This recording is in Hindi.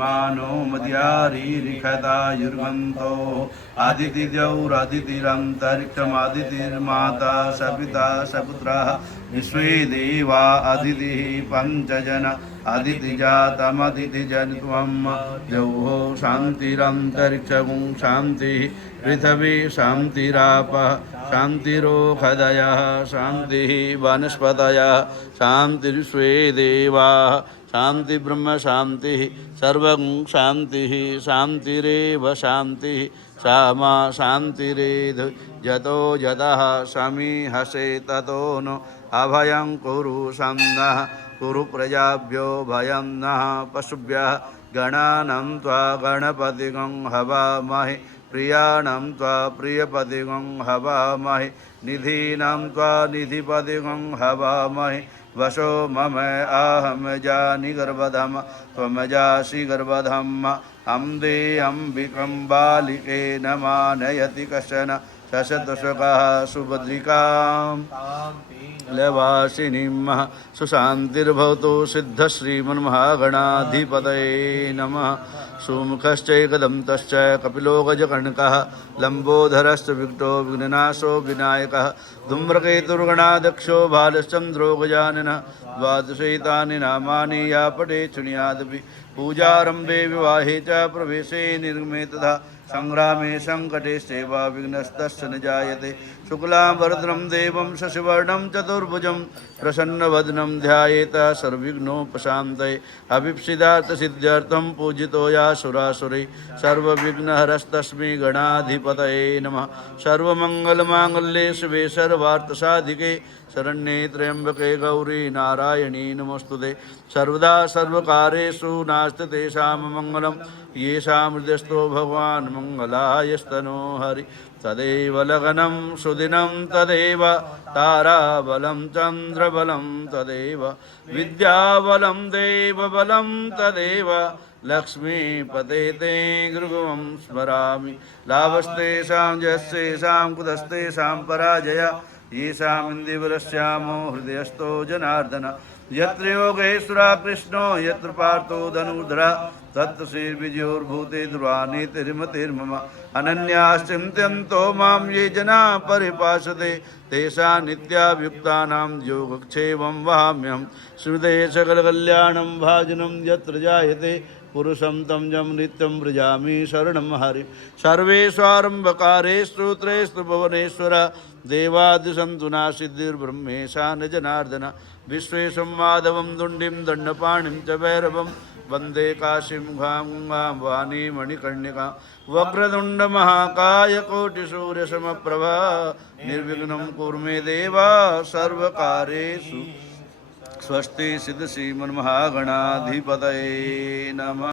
मानो मद्यारीरिखतायुर्गन्तो आदितिद्यौरदितिरन्तरिक्षमादितिर्माता सपिता सपुत्रः विश्वे देवा अदितिः पञ्चजन अदितिजातमदितिजनित्वं द्यौः शान्तिरन्तरिक्षगुं शान्तिः पृथिवी शान्तिरापः शान्तिरोषधयः शान्तिः वनस्पतयः शान्तिर्विश्वे देवाः शांति ब्रह्म शांति सर्वं शांति शांतिरेव शांति सामा शांतिरेध जतो जतः समीहसे ततो नो अभयं कुरु सन्नः कुरु प्रजाभ्यो भयं नः पशुभ्यः गणानं त्वा गणपतिगं हवामहे प्रियाणं त्वा प्रियपतिगं हवामहे निधीनां त्वा निधिपतिगं हवामहे वशो मम आहम जानि गर्भधम त्वम जासि गर्भधम अम्बे अम्बिकं बालिके न मानयति कशन शशतशकः सुभद्रिकां लवासिनीं सुशान्तिर्भवतु सिद्धश्रीमन्महागणाधिपतये नमः सुमुखश्चैकदन्तश्च कपिलो गजकर्णकः लम्बोदरश्च विकटो विघ्ननाशो विनायकः धूम्रकेतुर्गणाध्यक्षो बालश्चन्द्रो गजाननः द्वादशैतानि नामानि या पठे शृणुयादपि पूजारम्भे विवाहे च प्रवेशे निर्गमे तथा संग्रामे संकटे सेवा विघ्नस्तस्य न जायते शुक्लांबरधरं देवं शशिवर्णं चतुर्भुजं प्रसन्नवदनं ध्यायेत सर्वविघ्नोपशान्तये अभीप्सितार्थसिद्ध्यर्थं पूजितो यासुरासुरैः सर्वविघ्नहरस्तस्मै गणाधिपतये नमः सर्वमङ्गलमाङ्गल्ये शिवे सर्वार्थसाधिके शरण्ये त्र्यम्बके गौरी नारायणी नमोस्तुते सर्वदा सर्वकारेषु नास्ति तेषां मङ्गलं येषां हृदयस्थो भगवान् मङ्गलायस्तनो हरि तदेव लगनं सुदिनं तदेव ताराबलं चन्द्रबलं तदेव विद्याबलं देवबलं तदेव लक्ष्मीपते ते गुरुं स्मरामि लाभस्तेषां जयस्तेषां कुतस्तेषां पराजय येषामिन्दिवरस्यामो हृदयस्थो जनार्दन यत्र योगेश्वरा कृष्णो यत्र पार्थो धनुर्धरा तत्र श्रीर्विजयोर्भूते दुर्वाणीतिर्मतिर्मम अनन्याश्चिन्त्यन्तो मां ये जना परिपासते तेषां नित्याभियुक्तानां योगक्षेमं वहाम्यहं श्रुते सकलकल्याणं भाजनं यत्र जायते पुरुषं तं जं नित्यं व्रजामि शरणं हरि सर्वेष्वारम्भकारेषु त्रयेषु भुवनेश्वर देवादिसन्तु नासिद्धिर्ब्रह्मेशा न जनार्दन विश्वेशं माधवं दुण्डिं दण्डपाणिं च भैरवं वन्दे काशीं गंगां वाणी मणिकर्णिकां वक्रतुण्डमहाकाय कोटिसूर्यसमप्रभा निर्विघ्नं कुरु मे देव सर्वकारेषु स्वस्ति सिद्धश्रीमन्महागणाधिपतये नमः।